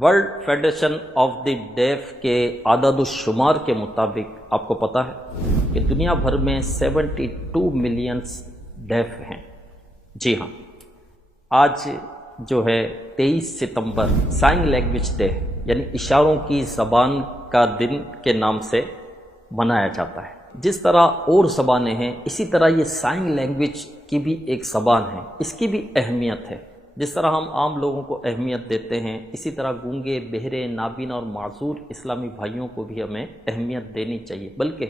World federation of the deaf के आदाद-उश-शुमार के मुताबिक आपको पता है कि दुनिया भर में 72 मिलियंस डेफ हैं। जी हाँ, आज जो है 23 सितंबर साइन लैंग्वेज डे यानी इशारों की ज़बान का दिन के नाम से मनाया जाता है। जिस तरह और ज़बानें हैं इसी तरह ये साइन लैंग्वेज की भी एक ज़बान है, इसकी भी अहमियत है। जिस तरह हम आम लोगों को अहमियत देते हैं इसी तरह गूंगे, बहरे, नाबीना और माज़ूर इस्लामी भाइयों को भी हमें अहमियत देनी चाहिए, बल्कि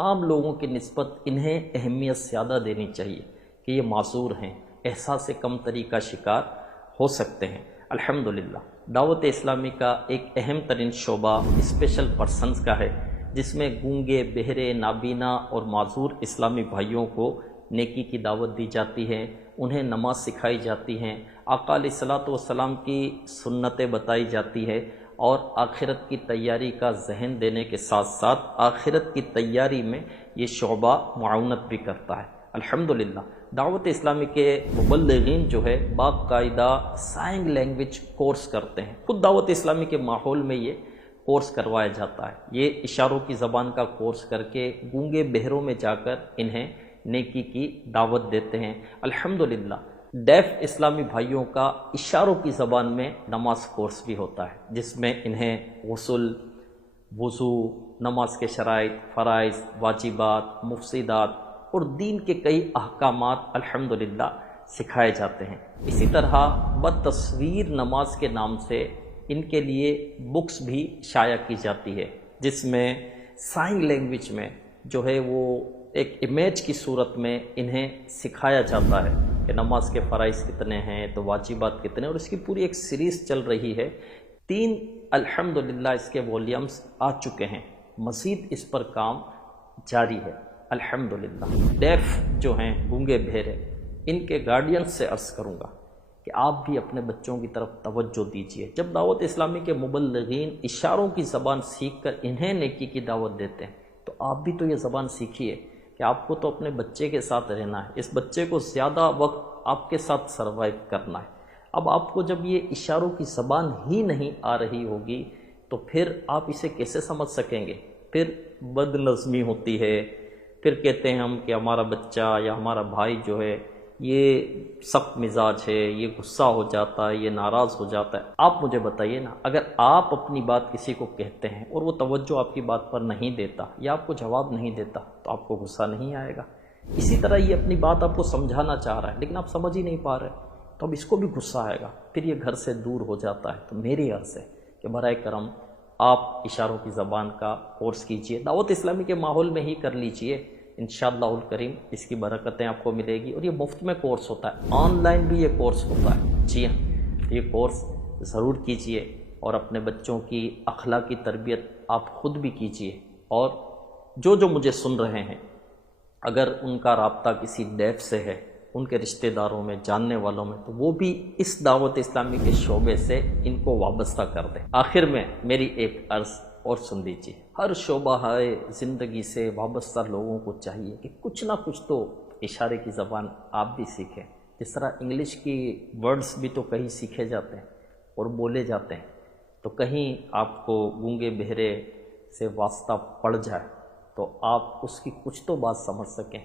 आम लोगों की निस्बत इन्हें अहमियत ज़्यादा देनी चाहिए कि ये माज़ूर हैं, एहसास कमतरी का शिकार हो सकते हैं। अल्हम्दुलिल्लाह, दावत इस्लामी का एक अहम तरीन शोबा स्पेशल पर्सन्स का है, जिसमें गूंगे, बहरे, नाबीना और माज़ूर इस्लामी भाइयों को नेकी की दावत दी जाती है, उन्हें नमाज सिखाई जाती हैं, आका अलैहिस्सलातु वस्सलाम की सुन्नतें बताई जाती है और आखिरत की तैयारी का जहन देने के साथ साथ आखिरत की तैयारी में ये शोबा मुआवनत भी करता है। अल्हम्दुलिल्लाह, दावत इस्लामी के मुबल्लिगीन जो है बाकायदा साइन लैंग्वेज कोर्स करते हैं। खुद दावत इस्लामी के माहौल में ये कोर्स करवाया जाता है। ये इशारों की ज़बान का कोर्स करके गूंगे बहरों में जाकर इन्हें नेकी की दावत देते हैं। अल्हम्दुलिल्लाह, डेफ इस्लामी भाइयों का इशारों की ज़बान में नमाज कोर्स भी होता है, जिसमें इन्हें गुस्ल, वज़ू, नमाज के शराइत, फ़राइज़, वाजिबात, मुफ़सीदात और दीन के कई अहकामात अल्हम्दुलिल्लाह सिखाए जाते हैं। इसी तरह बतस्वीर नमाज के नाम से इनके लिए बुक्स भी शाया की जाती है, जिसमें साइन लैंग्वेज में जो है वो एक इमेज की सूरत में इन्हें सिखाया जाता है कि नमाज के फ़राइज़ कितने हैं, तो वाजिबात कितने, और इसकी पूरी एक सीरीज़ चल रही है। 3 अल्हम्दुलिल्लाह इसके वॉल्यूम्स आ चुके हैं, मज़ीद इस पर काम जारी है। अल्हम्दुलिल्लाह, डेफ जो हैं गूंगे बहरे, इनके गार्डियंस से अर्ज़ करूँगा कि आप भी अपने बच्चों की तरफ तवज्जो दीजिए। जब दावत इस्लामी के मुबल्लिगीन इशारों की ज़बान सीख कर इन्हें नेकी की दावत देते हैं तो आप भी तो ये ज़बान सीखिए कि आपको तो अपने बच्चे के साथ रहना है, इस बच्चे को ज़्यादा वक्त आपके साथ सर्वाइव करना है। अब आपको जब ये इशारों की ज़बान ही नहीं आ रही होगी तो फिर आप इसे कैसे समझ सकेंगे? फिर बदनज़मी होती है, फिर कहते हैं हम कि हमारा बच्चा या हमारा भाई जो है ये सख्त मिजाज है, ये गुस्सा हो जाता है, ये नाराज़ हो जाता है। आप मुझे बताइए ना, अगर आप अपनी बात किसी को कहते हैं और वो तवज्जो आपकी बात पर नहीं देता या आपको जवाब नहीं देता तो आपको गुस्सा नहीं आएगा? इसी तरह ये अपनी बात आपको समझाना चाह रहा है लेकिन आप समझ ही नहीं पा रहे तो अब इसको भी गुस्सा आएगा, फिर ये घर से दूर हो जाता है। तो मेरी अर्ज़ है कि बराए करम आप इशारों की ज़बान का कोर्स कीजिए, दावत इस्लामी के माहौल में ही कर लीजिए, इंशाअल्लाहुल करीम इसकी बरकतें आपको मिलेगी। और ये मुफ्त में कोर्स होता है, ऑनलाइन भी ये कोर्स होता है। जी हाँ, ये कोर्स ज़रूर कीजिए और अपने बच्चों की अखलाकी तरबियत आप ख़ुद भी कीजिए। और जो मुझे सुन रहे हैं अगर उनका राब्ता किसी डेफ से है, उनके रिश्तेदारों में, जानने वालों में, तो वो भी इस दावत इस्लामी के शोबे से इनको वाबस्ता कर दें। आखिर में मेरी एक अर्ज़ और सुन लीजिए, हर शोबा है ज़िंदगी से वाबस्ता लोगों को चाहिए कि कुछ ना कुछ तो इशारे की ज़बान आप भी सीखें। जिस तरह इंग्लिश की वर्ड्स भी तो कहीं सीखे जाते हैं और बोले जाते हैं, तो कहीं आपको गूंगे बहरे से वास्ता पड़ जाए तो आप उसकी कुछ तो बात समझ सकें।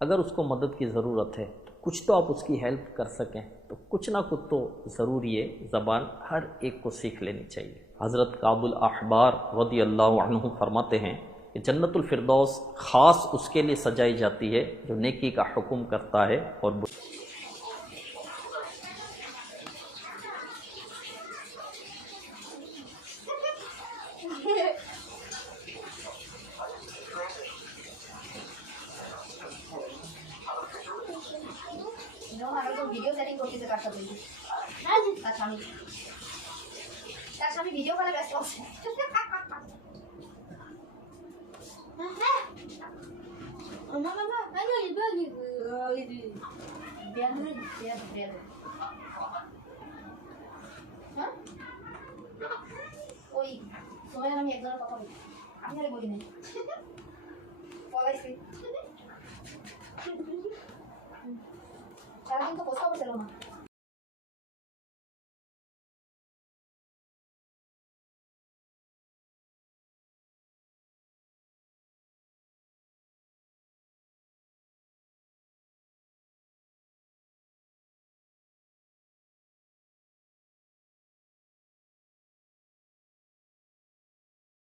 अगर उसको मदद की ज़रूरत है तो कुछ तो आप उसकी हेल्प कर सकें, तो कुछ ना कुछ तो ज़रूर ये ज़बान हर एक को सीख लेनी चाहिए। हज़रत काबुल अहबार रज़ियल्लाहु अन्हु फरमाते हैं कि जन्नतुल फिरदौस ख़ास उसके लिए सजाई जाती है जो नेकी का हुक्म करता है और ভিডিও সেটিং করতেছে কার সাথে তার স্বামী ভিডিও কলে ব্যস্ত আছে ওই সময় আমি একজনের কথা বলি আমি আরে বলি না পলাইছি সারাদিন তো কোথাও ছিল না